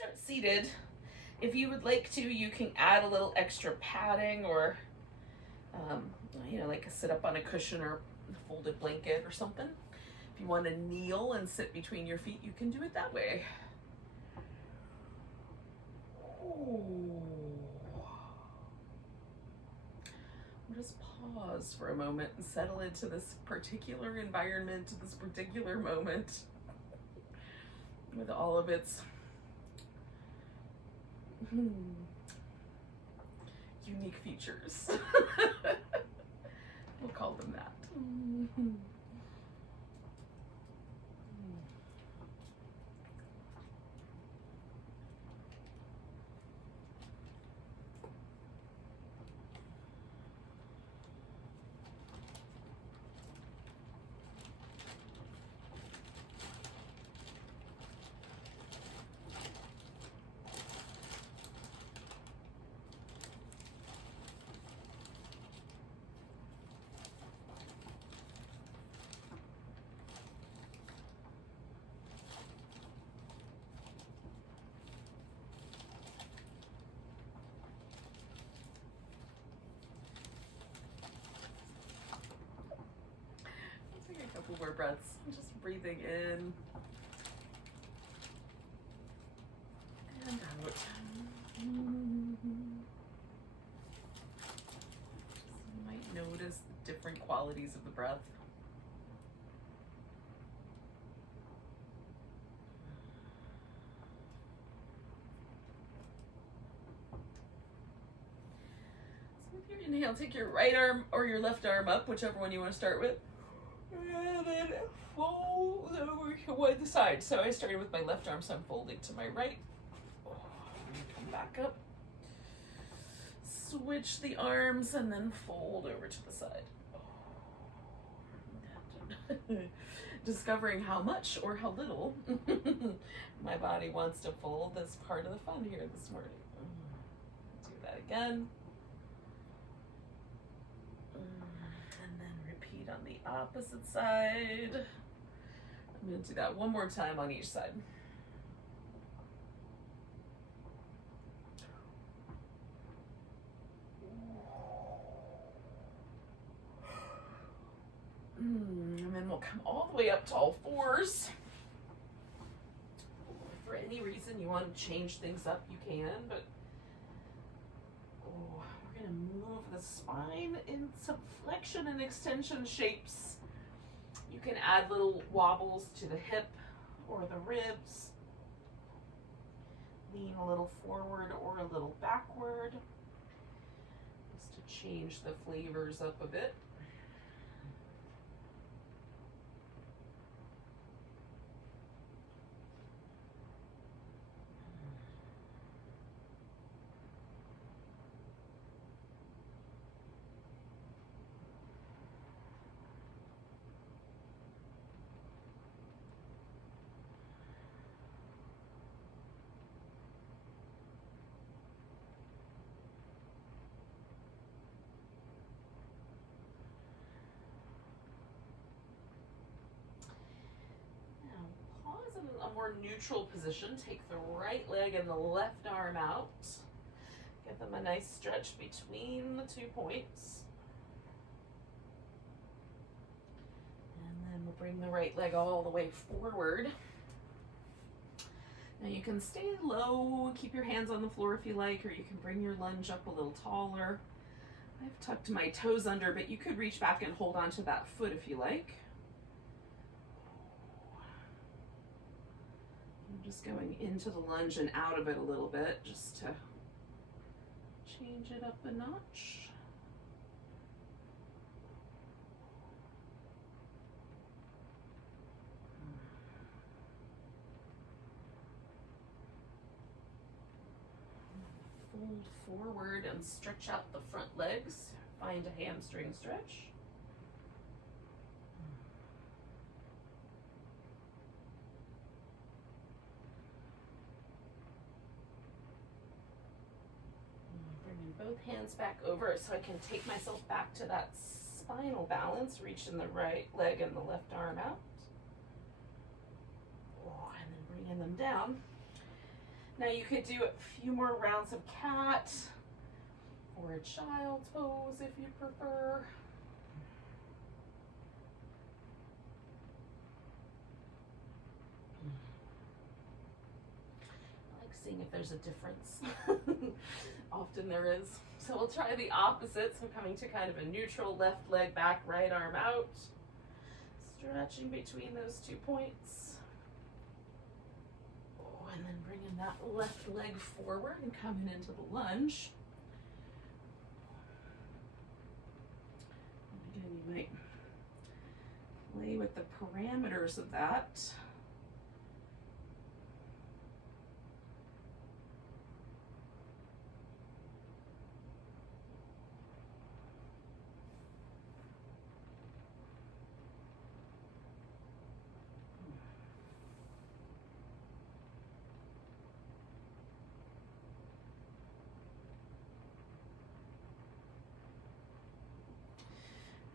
start seated. If you would like to, you can add a little extra padding or, like sit up on a cushion or a folded blanket or something. If you want to kneel and sit between your feet, you can do it that way. Ooh. Just pause for a moment and settle into this particular environment, this particular moment, with all of its unique features. We'll call them that. Couple more breaths. Just breathing in and out. You might notice the different qualities of the breath. So with your inhale, take your right arm or your left arm up, whichever one you want to start with. And then fold over to one side. So I started with my left arm, so I'm folding to my right. Come back up. Switch the arms and then fold over to the side. Discovering how much or how little my body wants to fold is part of the fun here this morning. Do that again. On the opposite side. I'm going to do that one more time on each side. And then we'll come all the way up to all fours. If for any reason you want to change things up, you can, but we're going to move the spine in some flexion and extension shapes. You can add little wobbles to the hip or the ribs. Lean a little forward or a little backward, just to change the flavors up a bit. A more neutral position. Take the right leg and the left arm out. Give them a nice stretch between the 2 points. And then we'll bring the right leg all the way forward. Now you can stay low, keep your hands on the floor if you like, or you can bring your lunge up a little taller. I've tucked my toes under, but you could reach back and hold onto that foot if you like. Just going into the lunge and out of it a little bit, just to change it up a notch. Fold forward and stretch out the front legs. Find a hamstring stretch. Both hands back over so I can take myself back to that spinal balance, reaching the right leg and the left arm out. And then bringing them down. Now you could do a few more rounds of cat or a child's pose if you prefer. I like seeing if there's a difference. Often there is. So we'll try the opposite. So coming to kind of a neutral, left leg back, right arm out. Stretching between those 2 points. Oh, and then bringing that left leg forward and coming into the lunge. And again, you might play with the parameters of that.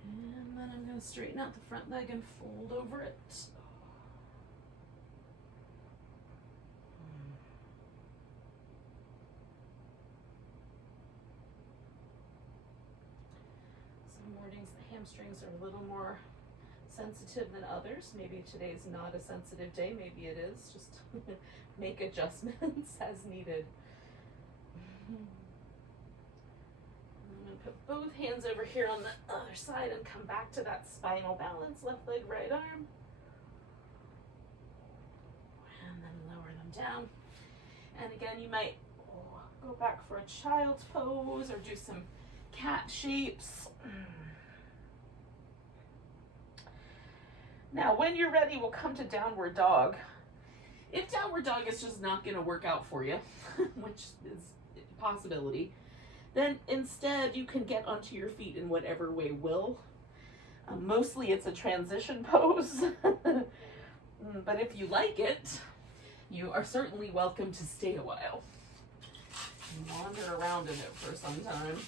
And then I'm going to straighten out the front leg and fold over it. Some mornings the hamstrings are a little more sensitive than others. Maybe today's not a sensitive day, maybe it is. Just make adjustments as needed. I'm going to put both hands over here on the other side and come back to that spinal balance, left leg, right arm. And then lower them down. And again, you might go back for a child's pose or do some cat shapes. Now, when you're ready, we'll come to downward dog. If downward dog is just not going to work out for you, which is a possibility, then instead you can get onto your feet in whatever way will. Mostly it's a transition pose, but if you like it, you are certainly welcome to stay a while and wander around in it for some time.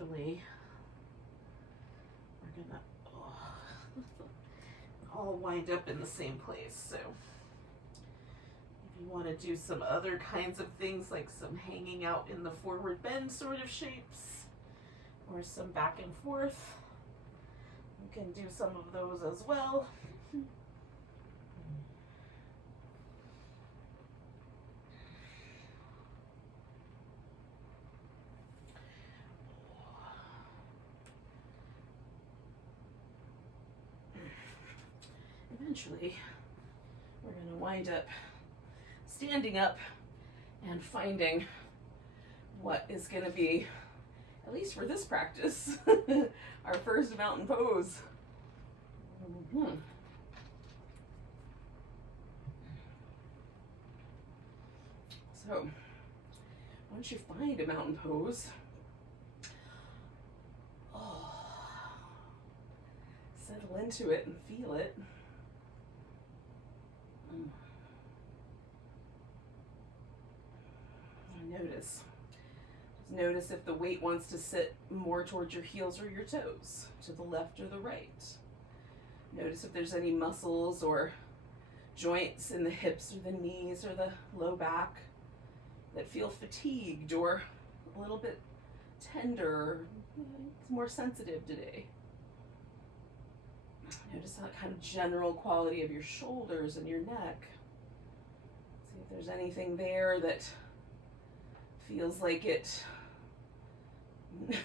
Eventually, we're gonna all wind up in the same place. So if you want to do some other kinds of things, like some hanging out in the forward bend sort of shapes, or some back and forth, you can do some of those as well. Eventually, we're going to wind up standing up and finding what is going to be, at least for this practice, our first mountain pose. So, once you find a mountain pose, settle into it and feel it. Notice. Just notice if the weight wants to sit more towards your heels or your toes, to the left or the right. Notice if there's any muscles or joints in the hips or the knees or the low back that feel fatigued or a little bit tender, it's more sensitive today. Notice that kind of general quality of your shoulders and your neck. See if there's anything there that feels like it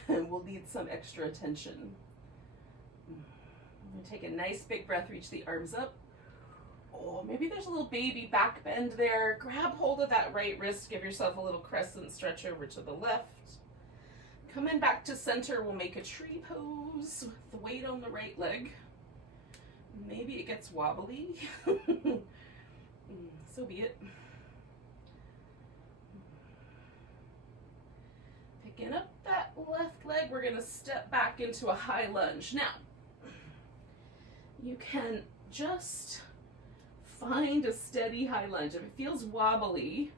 will need some extra attention. I'm going to take a nice big breath, reach the arms up. Oh, maybe there's a little baby back bend there. Grab hold of that right wrist, give yourself a little crescent stretch over to the left. Come in back to center, we'll make a tree pose with the weight on the right leg. Maybe it gets wobbly. So be it. Picking up that left leg, we're gonna step back into a high lunge. Now, you can just find a steady high lunge. If it feels wobbly,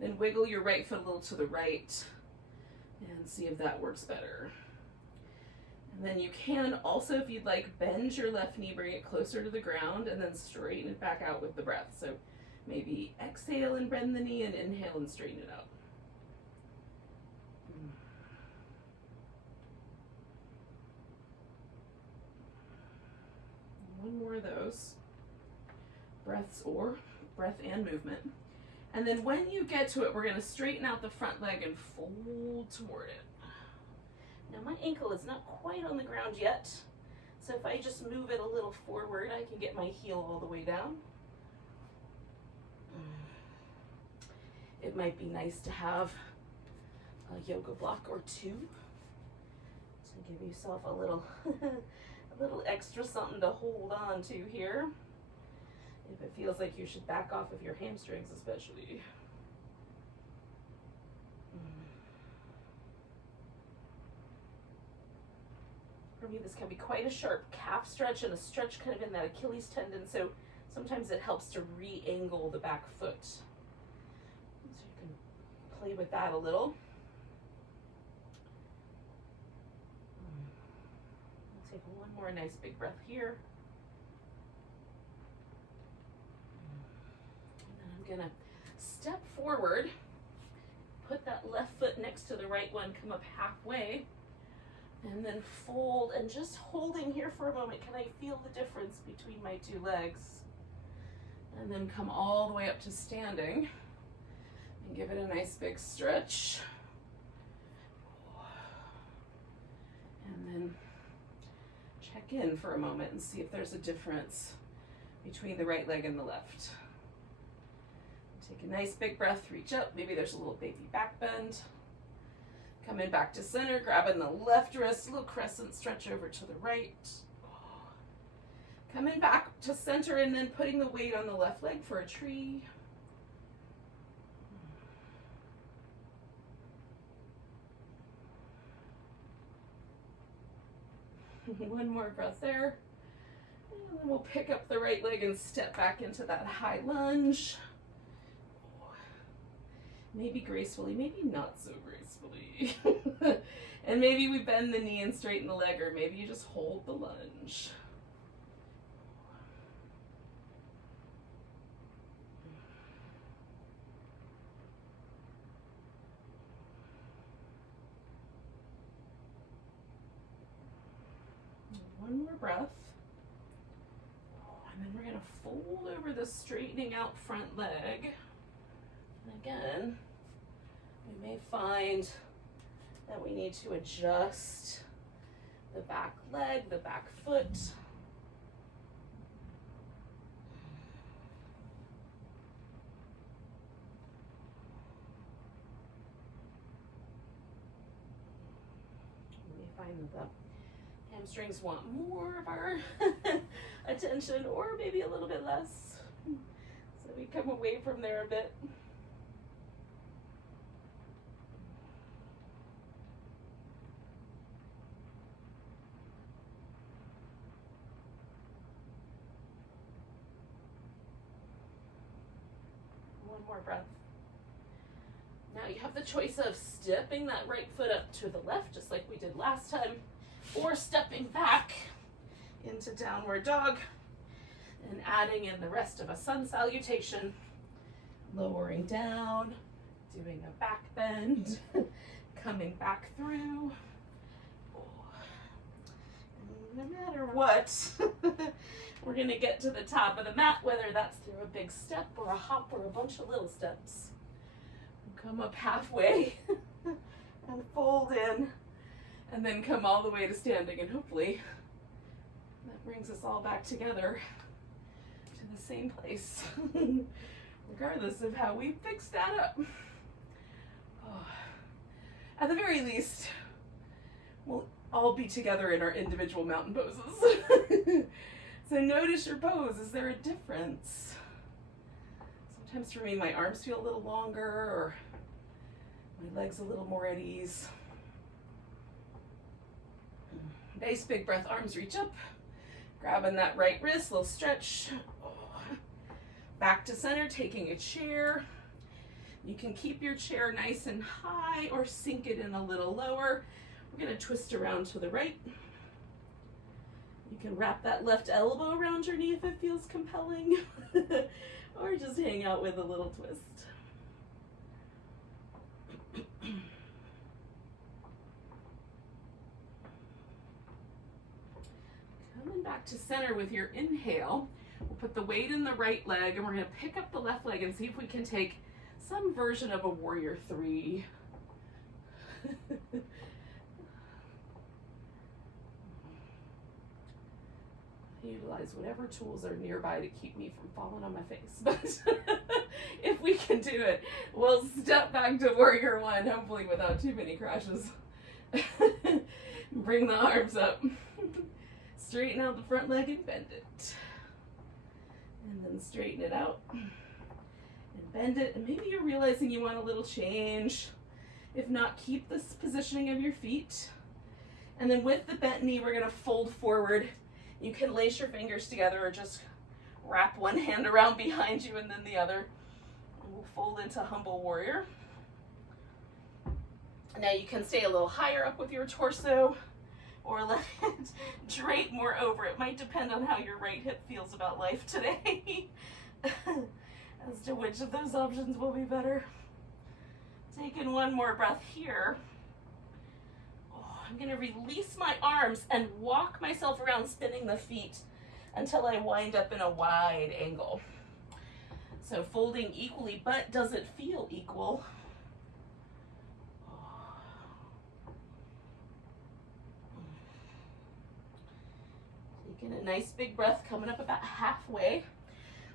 then wiggle your right foot a little to the right and see if that works better. And then you can also, if you'd like, bend your left knee, bring it closer to the ground, and then straighten it back out with the breath. So maybe exhale and bend the knee, and inhale and straighten it out. One more of those. Breath and movement. And then when you get to it, we're going to straighten out the front leg and fold toward it. Now my ankle is not quite on the ground yet, so if I just move it a little forward, I can get my heel all the way down. It might be nice to have a yoga block or two to give yourself a little, a little extra something to hold on to here. If it feels like you should back off of your hamstrings especially. For me, this can be quite a sharp calf stretch and a stretch kind of in that Achilles tendon, so sometimes it helps to re-angle the back foot. So you can play with that a little. I'll take one more nice big breath here. And then I'm gonna step forward, put that left foot next to the right one, come up halfway, and then fold, and just holding here for a moment. Can I feel the difference between my two legs? And then come all the way up to standing and give it a nice big stretch. And then check in for a moment and see if there's a difference between the right leg and the left. Take a nice big breath, reach up. Maybe there's a little baby back bend. Coming back to center, grabbing the left wrist, a little crescent stretch over to the right. Coming back to center and then putting the weight on the left leg for a tree. One more breath there. And then we'll pick up the right leg and step back into that high lunge. Maybe gracefully, maybe not so gracefully. And maybe we bend the knee and straighten the leg, or maybe you just hold the lunge. One more breath. And then we're going to fold over the straightening out front leg. And again, we may find that we need to adjust the back leg, the back foot. We may find that the hamstrings want more of our attention, or maybe a little bit less. So we come away from there a bit. One more breath. Now you have the choice of stepping that right foot up to the left, just like we did last time, or stepping back into downward dog and adding in the rest of a sun salutation, lowering down, doing a back bend, coming back through. No matter what, we're going to get to the top of the mat, whether that's through a big step or a hop or a bunch of little steps. Come up halfway and fold in, and then come all the way to standing, and hopefully that brings us all back together to the same place, regardless of how we fix that up. Oh. At the very least, we'll all be together in our individual mountain poses. So notice your pose. Is there a difference? Sometimes for me, my arms feel a little longer, or my legs a little more at ease. Nice big breath, arms reach up. Grabbing that right wrist, little stretch. Back to center, taking a chair. You can keep your chair nice and high or sink it in a little lower. We're gonna twist around to the right. You can wrap that left elbow around your knee if it feels compelling, or just hang out with a little twist. Coming back to center with your inhale, we'll put the weight in the right leg and we're gonna pick up the left leg and see if we can take some version of a warrior three. Utilize whatever tools are nearby to keep me from falling on my face. But if we can do it, we'll step back to warrior one, hopefully without too many crashes. Bring the arms up. Straighten out the front leg and bend it. And then straighten it out. And bend it. And maybe you're realizing you want a little change. If not, keep this positioning of your feet. And then with the bent knee, we're going to fold forward. You can lace your fingers together or just wrap one hand around behind you and then the other. And we'll fold into humble warrior. Now you can stay a little higher up with your torso or let it drape more over. It might depend on how your right hip feels about life today as to which of those options will be better. Taking one more breath here. I'm going to release my arms and walk myself around, spinning the feet until I wind up in a wide angle. So folding equally, but does it feel equal? Taking a nice big breath, coming up about halfway.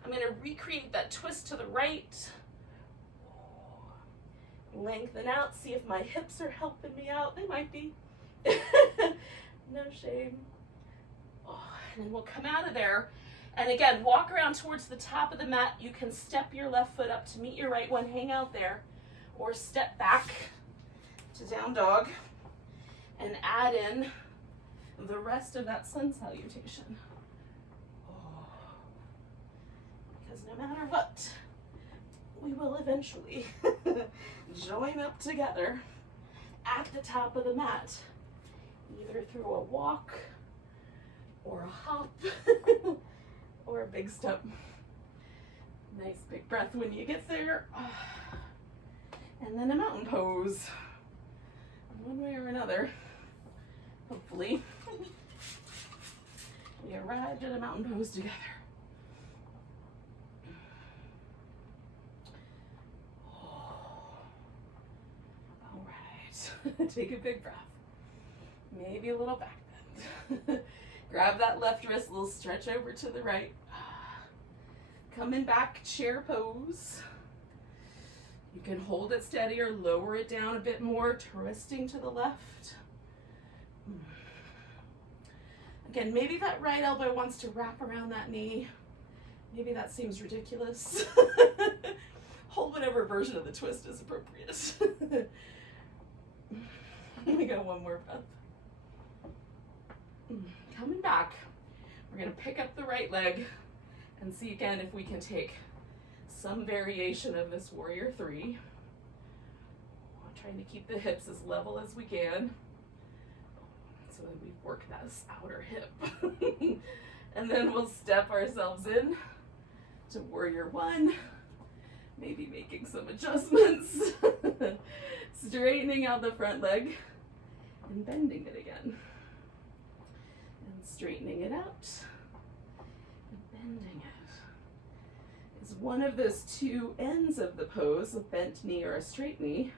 I'm going to recreate that twist to the right. Lengthen out, see if my hips are helping me out. They might be. No shame. And then we'll come out of there. And again, walk around towards the top of the mat. You can step your left foot up to meet your right one, hang out there, or step back to down dog and add in the rest of that sun salutation. Because no matter what, we will eventually join up together at the top of the mat, either through a walk or a hop or a big step. Nice big breath when you get there. And then a mountain pose. One way or another, hopefully, we arrived at a mountain pose together. All right, take a big breath. Maybe a little back bend. Grab that left wrist, a little stretch over to the right. Coming back, chair pose. You can hold it steady or lower it down a bit more, twisting to the left. Again, maybe that right elbow wants to wrap around that knee. Maybe that seems ridiculous. Hold whatever version of the twist is appropriate. We got one more breath. Coming back, we're going to pick up the right leg and see again if we can take some variation of this warrior three. Trying to keep the hips as level as we can so that we work this outer hip. And then we'll step ourselves in to warrior one, maybe making some adjustments. Straightening out the front leg and bending it again. And straightening it out and bending it. Is one of those two ends of the pose, a bent knee or a straight knee,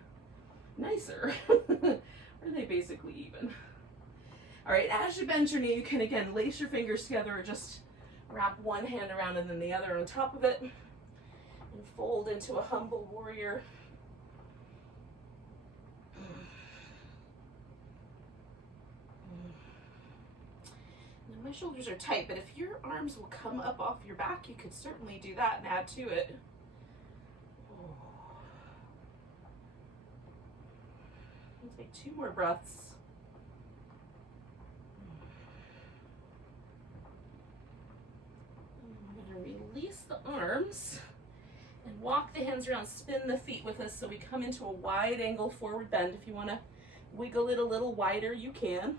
nicer? Or are they basically even? All right, as you bend your knee, you can again lace your fingers together or just wrap one hand around and then the other on top of it and fold into a humble warrior. Now, my shoulders are tight, but if your arms will come up off your back, you could certainly do that and add to it. Let's take two more breaths. arms and walk the hands around, spin the feet with us so we come into a wide angle forward bend. If you want to wiggle it a little wider, you can.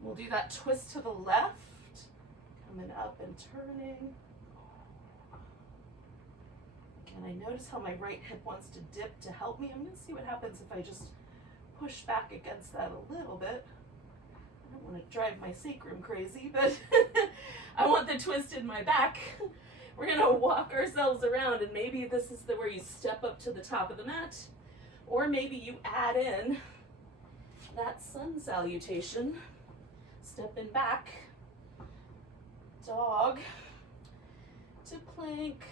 We'll do that twist to the left, coming up and turning. And I notice how my right hip wants to dip to help me. I'm going to see what happens if I just push back against that a little bit. I don't want to drive my sacrum crazy, but I want the twist in my back. We're going to walk ourselves around, and maybe this is where you step up to the top of the mat, or maybe you add in that sun salutation, stepping back, dog, to plank,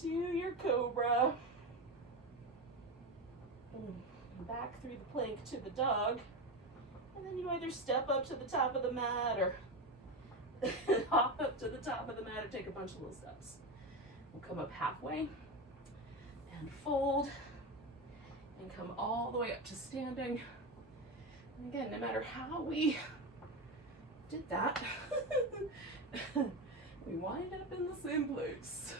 to your cobra, back through the plank to the dog, and then you either step up to the top of the mat or hop up to the top of the mat or take a bunch of little steps. We'll come up halfway and fold and come all the way up to standing. And again, no matter how we did that, we wind up in the same place.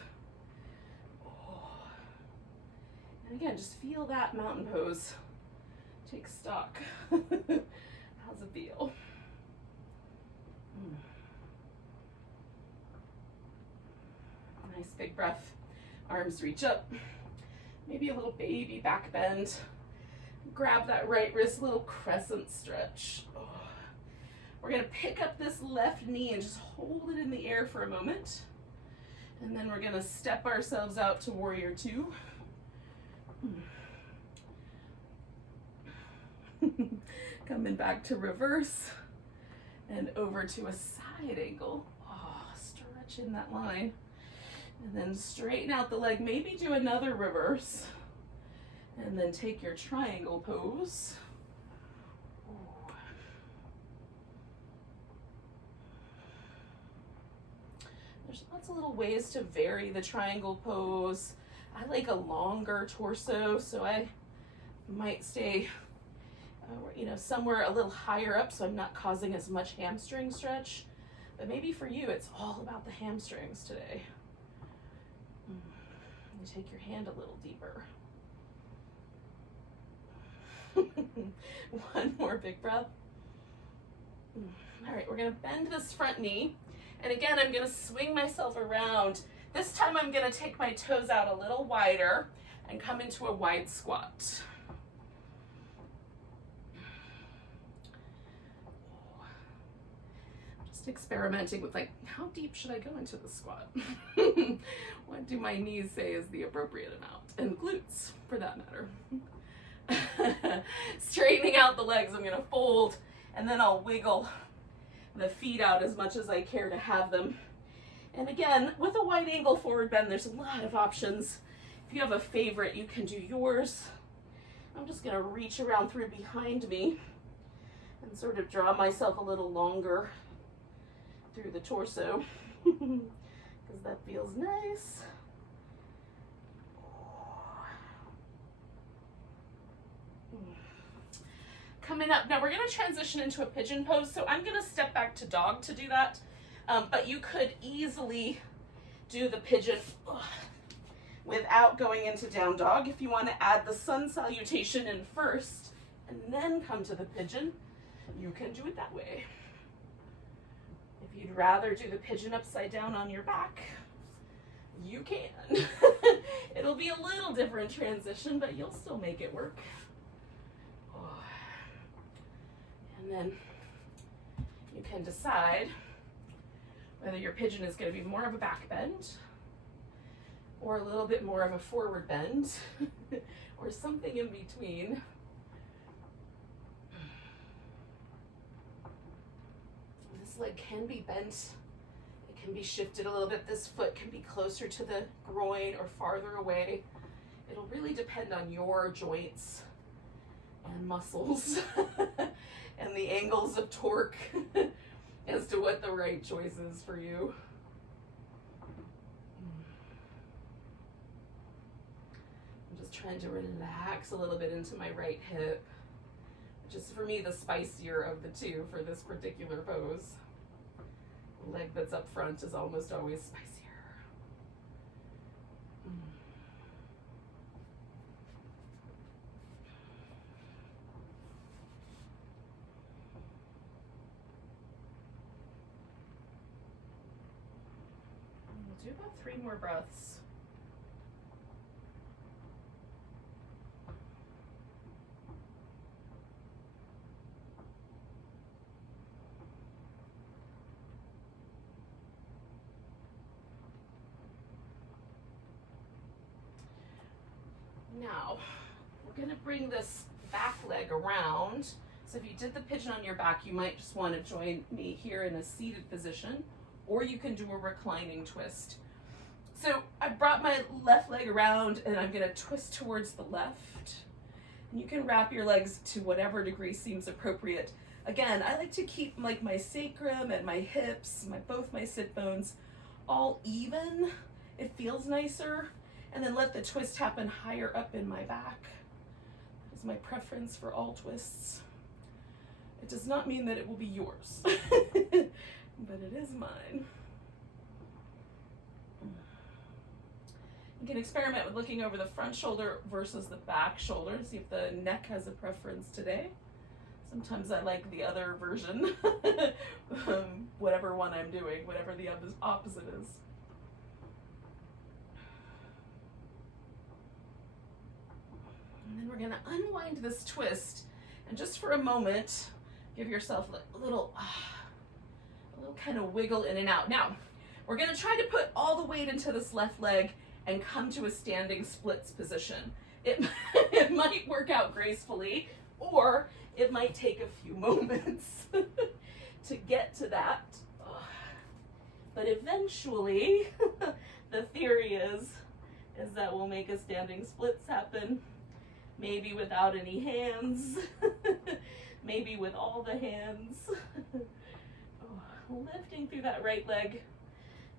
And again, just feel that mountain pose. Take stock. How's it feel? Nice big breath. Arms reach up. Maybe a little baby back bend. Grab that right wrist, little crescent stretch. We're gonna pick up this left knee and just hold it in the air for a moment. And then we're gonna step ourselves out to warrior two. Coming back to reverse and over to a side angle. Stretch in that line. And then straighten out the leg. Maybe do another reverse. And then take your triangle pose. There's lots of little ways to vary the triangle pose. I like a longer torso, so I might stay somewhere a little higher up so I'm not causing as much hamstring stretch. But maybe for you, it's all about the hamstrings today. You take your hand a little deeper. One more big breath. All right, we're gonna bend this front knee. And again, I'm gonna swing myself around. This time I'm gonna take my toes out a little wider and come into a wide squat. Just experimenting with how deep should I go into the squat? What do my knees say is the appropriate amount? And glutes, for that matter. Straightening out the legs, I'm gonna fold, and then I'll wiggle the feet out as much as I care to have them. And again, with a wide angle forward bend, there's a lot of options. If you have a favorite, you can do yours. I'm just gonna reach around through behind me and sort of draw myself a little longer through the torso, because that feels nice. Coming up, now we're gonna transition into a pigeon pose, so I'm gonna step back to dog to do that, but you could easily do the pigeon without going into down dog. If you wanna add the sun salutation in first and then come to the pigeon, you can do it that way. If you'd rather do the pigeon upside down on your back, you can. It'll be a little different transition, but you'll still make it work. And then you can decide whether your pigeon is going to be more of a back bend or a little bit more of a forward bend or something in between. This leg can be bent. It can be shifted a little bit. This foot can be closer to the groin or farther away. It'll really depend on your joints and muscles and the angles of torque as to what the right choice is for you. I'm just trying to relax a little bit into my right hip. which is for me the spicier of the two for this particular pose. The leg that's up front is almost always spicier. We'll do about 3 more breaths. Now, we're going to bring this back leg around. So if you did the pigeon on your back, you might just want to join me here in a seated position, or you can do a reclining twist. So I brought my left leg around and I'm going to twist towards the left. And you can wrap your legs to whatever degree seems appropriate. Again, I like to keep like my sacrum and my hips, both my sit bones all even. It feels nicer. And then let the twist happen higher up in my back. That is my preference for all twists. It does not mean that it will be yours, but it is mine. You can experiment with looking over the front shoulder versus the back shoulder, see if the neck has a preference today. Sometimes I like the other version, whatever one I'm doing, whatever the opposite is. And then we're going to unwind this twist, and just for a moment, give yourself a little kind of wiggle in and out. Now, we're going to try to put all the weight into this left leg and come to a standing splits position. It might work out gracefully, or it might take a few moments to get to that. But eventually, the theory is that we'll make a standing splits happen. Maybe without any hands, maybe with all the hands. Lifting through that right leg.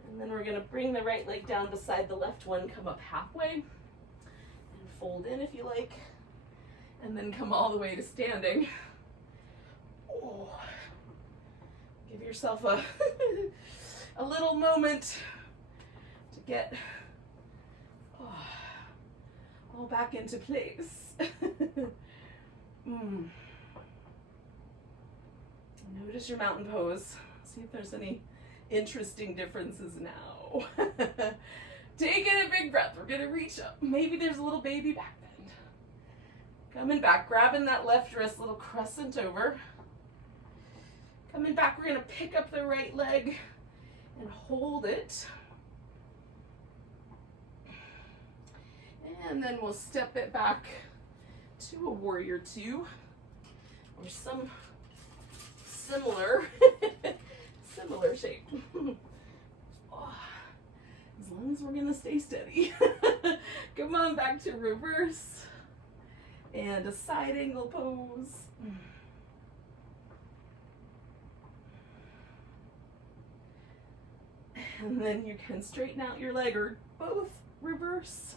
And then we're gonna bring the right leg down beside the left one, come up halfway, and fold in if you like, and then come all the way to standing. Oh. Give yourself a little moment to get all back into place. Notice your mountain pose. See if there's any interesting differences now. Take in a big breath. We're gonna reach up. Maybe there's a little baby back bend. Coming back, grabbing that left wrist, little crescent over. Coming back, we're gonna pick up the right leg and hold it. And then we'll step it back to a warrior 2 or some similar shape. As long as we're gonna stay steady. Come on, back to reverse and a side angle pose. And then you can straighten out your leg or both reverse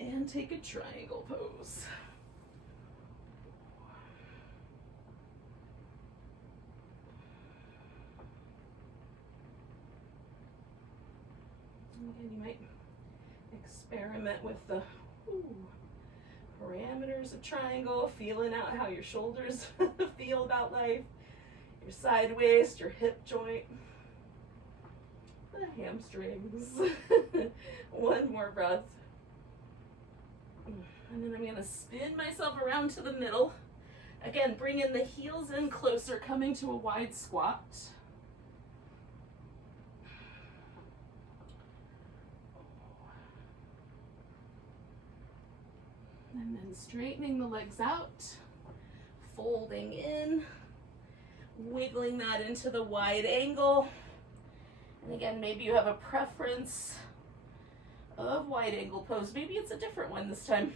and take a triangle pose. Again, you might experiment with the parameters of triangle, feeling out how your shoulders feel about life, your side waist, your hip joint, the hamstrings. One more breath. And then I'm going to spin myself around to the middle. Again, bringing the heels in closer, coming to a wide squat. And then straightening the legs out, folding in, wiggling that into the wide angle. And again, maybe you have a preference of wide angle pose. Maybe it's a different one this time.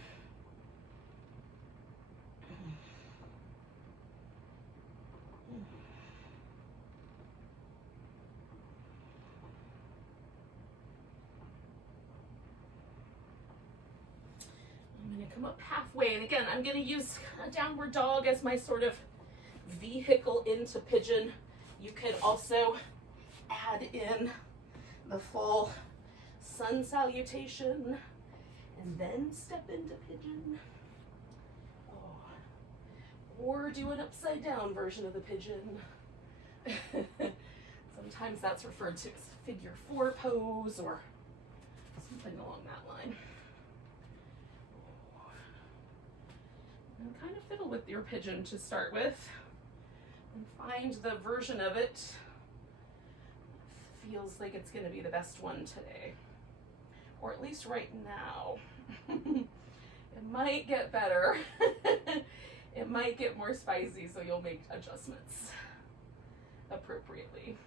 Come up halfway, and again, I'm going to use a downward dog as my sort of vehicle into pigeon. You could also add in the full sun salutation and then step into pigeon. Or do an upside down version of the pigeon. Sometimes that's referred to as figure 4 pose or something along that line. And kind of fiddle with your pigeon to start with and find the version of it that feels like it's going to be the best one today, or at least right now. It might get better. It might get more spicy, so you'll make adjustments appropriately.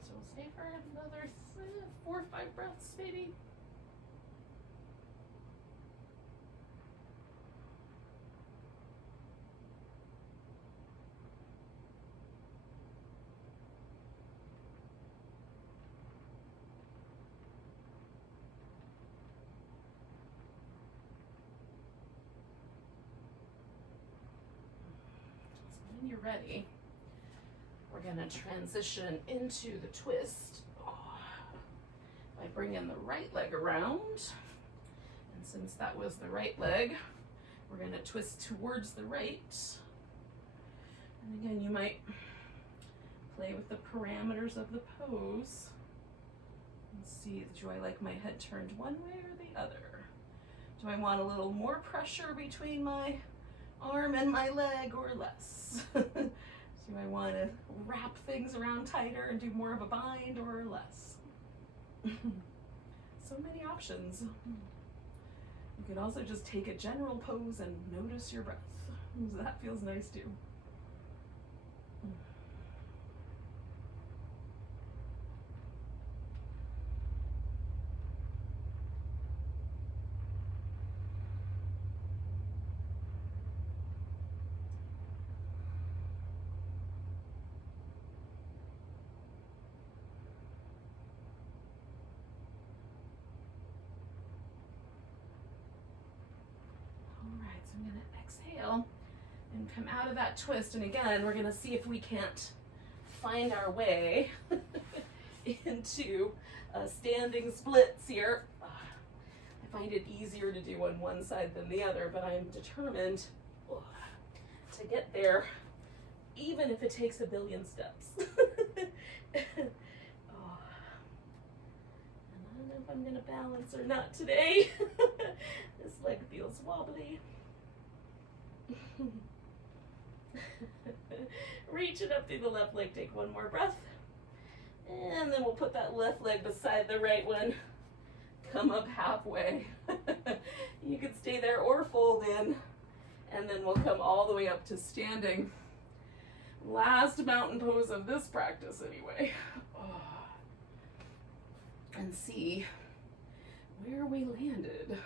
So we'll stay for another 4 or 5 breaths, maybe. So when you're ready, we're going to transition into the twist by bringing the right leg around. And since that was the right leg, we're going to twist towards the right. And again, you might play with the parameters of the pose and see, do I like my head turned one way or the other? Do I want a little more pressure between my arm and my leg or less? Do I want to wrap things around tighter and do more of a bind or less? So many options. You can also just take a general pose and notice your breath. That feels nice too. I'm going to exhale and come out of that twist, and again we're going to see if we can't find our way into standing splits here. I find it easier to do on one side than the other, but I'm determined to get there even if it takes a billion steps. And I don't know if I'm going to balance or not today. This leg feels wobbly. Reach it up through the left leg, take one more breath, and then we'll put that left leg beside the right one, come up halfway. You can stay there or fold in, and then we'll come all the way up to standing. Last mountain pose of this practice anyway. And see where we landed.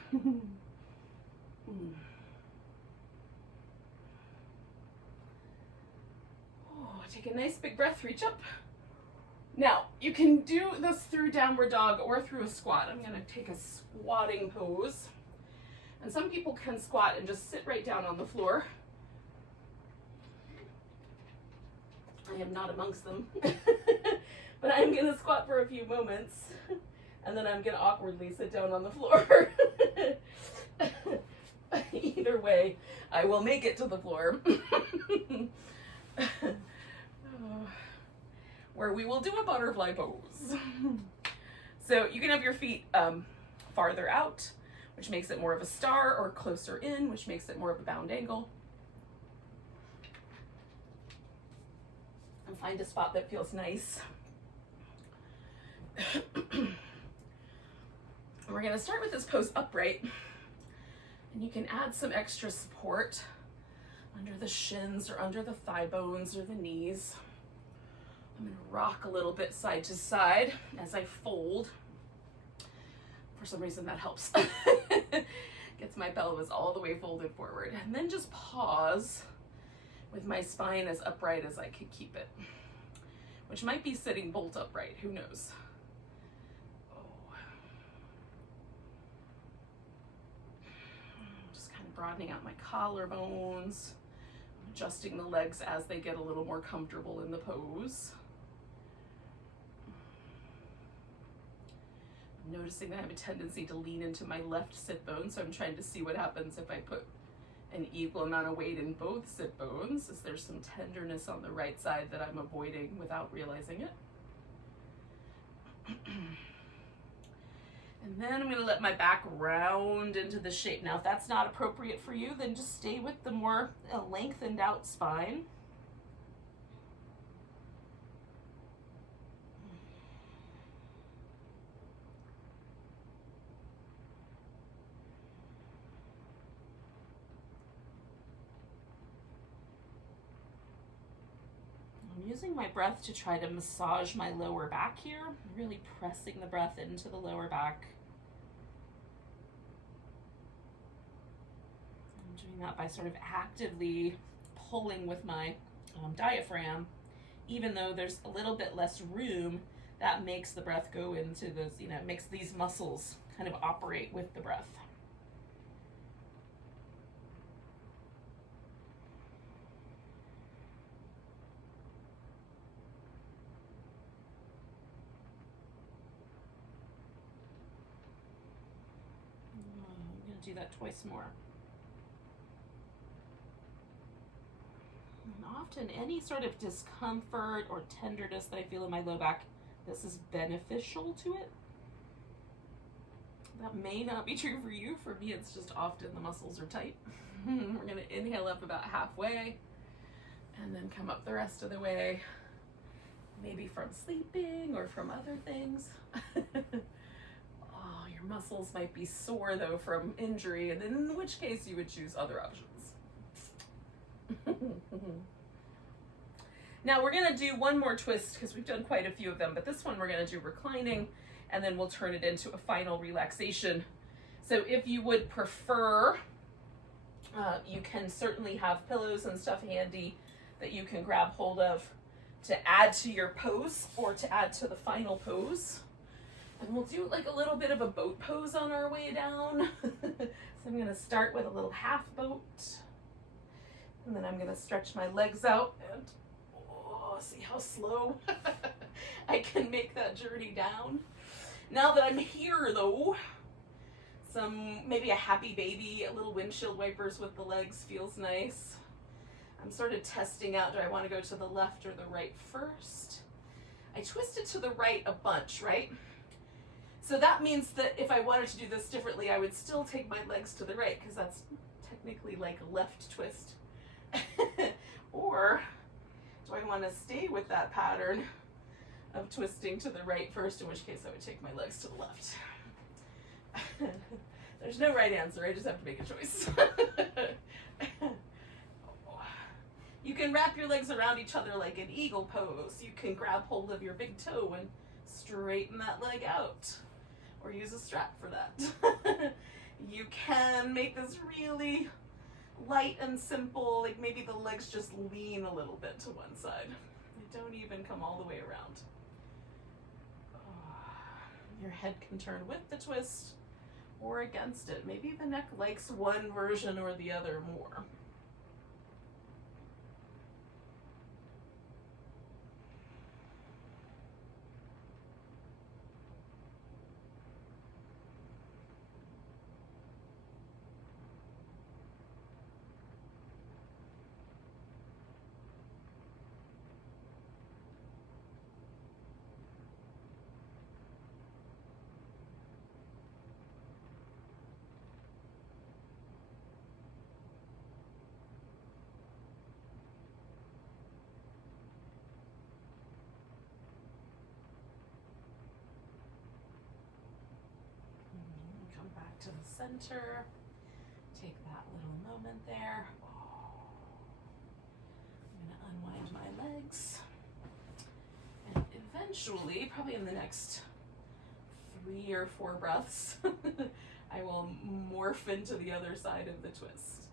Take a nice big breath, reach up. Now, you can do this through downward dog or through a squat. I'm going to take a squatting pose. And some people can squat and just sit right down on the floor. I am not amongst them. But I'm going to squat for a few moments, and then I'm going to awkwardly sit down on the floor. Either way, I will make it to the floor. Where we will do a butterfly pose. So you can have your feet farther out, which makes it more of a star, or closer in, which makes it more of a bound angle. And find a spot that feels nice. We're going to start with this pose upright, and you can add some extra support under the shins or under the thigh bones or the knees. I'm going to rock a little bit side to side as I fold. For some reason that helps. Gets my pelvis all the way folded forward. And then just pause with my spine as upright as I could keep it, which might be sitting bolt upright, who knows. Just kind of broadening out my collarbones, adjusting the legs as they get a little more comfortable in the pose. I'm noticing that I have a tendency to lean into my left sit bone, so I'm trying to see what happens if I put an equal amount of weight in both sit bones. Is there some tenderness on the right side that I'm avoiding without realizing it? And then I'm going to let my back round into the shape. Now, if that's not appropriate for you, then just stay with the more lengthened out spine. I'm using my breath to try to massage my lower back here, really pressing the breath into the lower back. I'm doing that by sort of actively pulling with my diaphragm. Even though there's a little bit less room, that makes the breath go into those, it makes these muscles kind of operate with the breath. Do that twice more. And often any sort of discomfort or tenderness that I feel in my low back, this is beneficial to it. That may not be true for you. For me, it's just often the muscles are tight. We're going to inhale up about halfway and then come up the rest of the way, maybe from sleeping or from other things. Muscles might be sore though from injury, and in which case you would choose other options. Now we're going to do one more twist because we've done quite a few of them, but this one we're going to do reclining, and then we'll turn it into a final relaxation. So if you would prefer, you can certainly have pillows and stuff handy that you can grab hold of to add to your pose or to add to the final pose. And we'll do like a little bit of a boat pose on our way down. So I'm going to start with a little half boat. And then I'm going to stretch my legs out and see how slow I can make that journey down. Now that I'm here though, maybe a happy baby, a little windshield wipers with the legs feels nice. I'm sort of testing out, do I want to go to the left or the right first? I twisted to the right a bunch, right? So that means that if I wanted to do this differently, I would still take my legs to the right, because that's technically like a left twist. Or do I want to stay with that pattern of twisting to the right first, in which case I would take my legs to the left? There's no right answer, I just have to make a choice. You can wrap your legs around each other like an eagle pose. You can grab hold of your big toe and straighten that leg out, or use a strap for that. You can make this really light and simple, like maybe the legs just lean a little bit to one side. They don't even come all the way around. Your head can turn with the twist or against it. Maybe the neck likes one version or the other more. center. Take that little moment there. I'm gonna unwind my legs. And eventually, probably in the next 3 or 4 breaths, I will morph into the other side of the twist.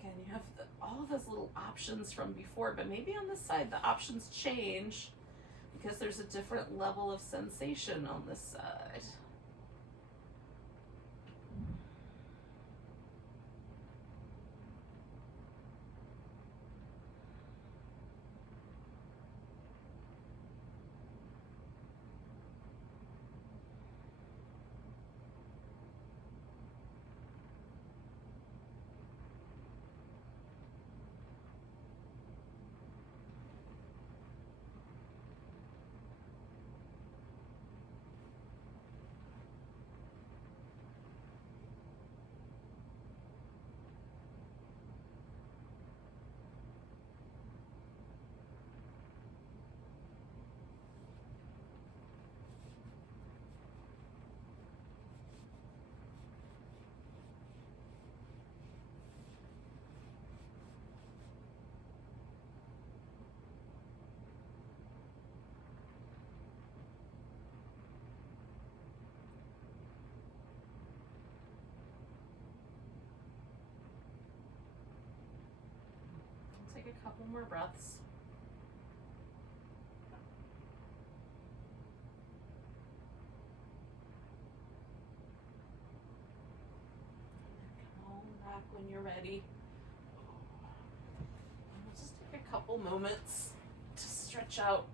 Again, you have all those little options from before, but maybe on this side the options change because there's a different level of sensation on this side. Take a couple more breaths. Come on back when you're ready. We'll just take a couple moments to stretch out.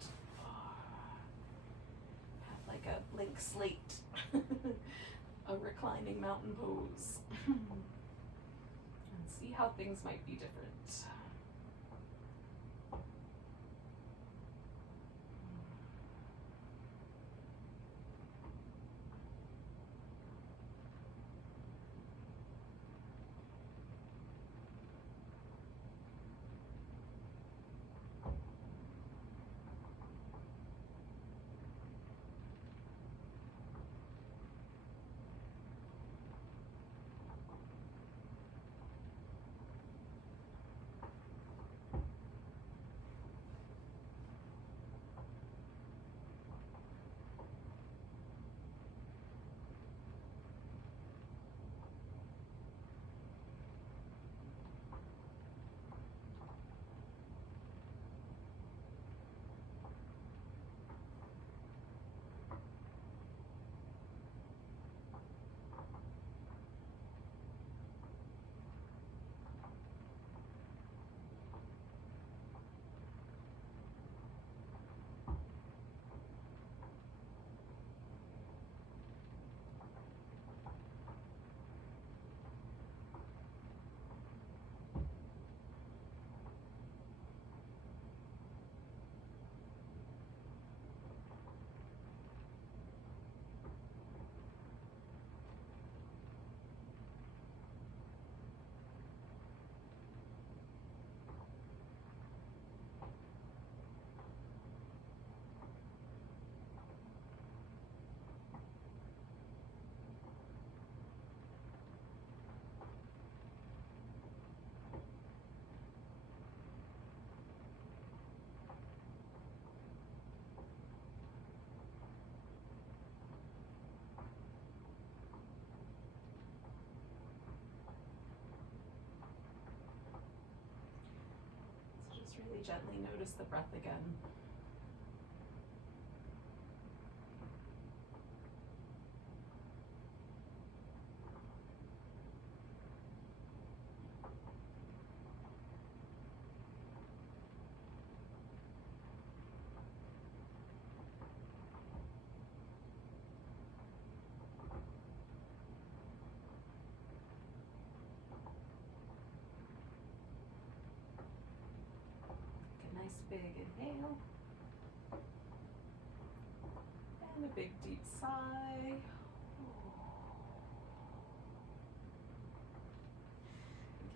Have like a blank slate, a reclining mountain pose, and see how things might be different. Really gently notice the breath again. Big inhale and a big deep sigh.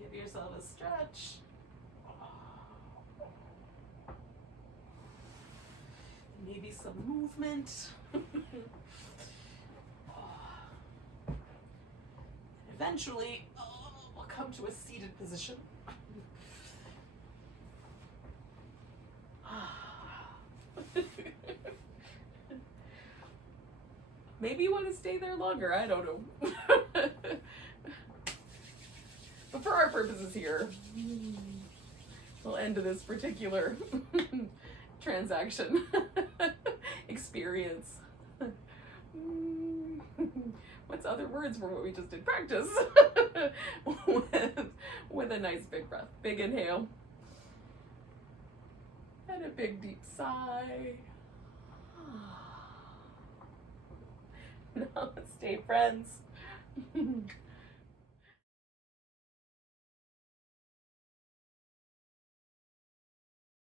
Give yourself a stretch. Maybe some movement. Eventually, we'll come to a seated position. Maybe you want to stay there longer, I don't know. But for our purposes here, we'll end this particular transaction experience. What's other words for what we just did? Practice with a nice big breath. Big inhale and a big deep sigh. Namaste, friends.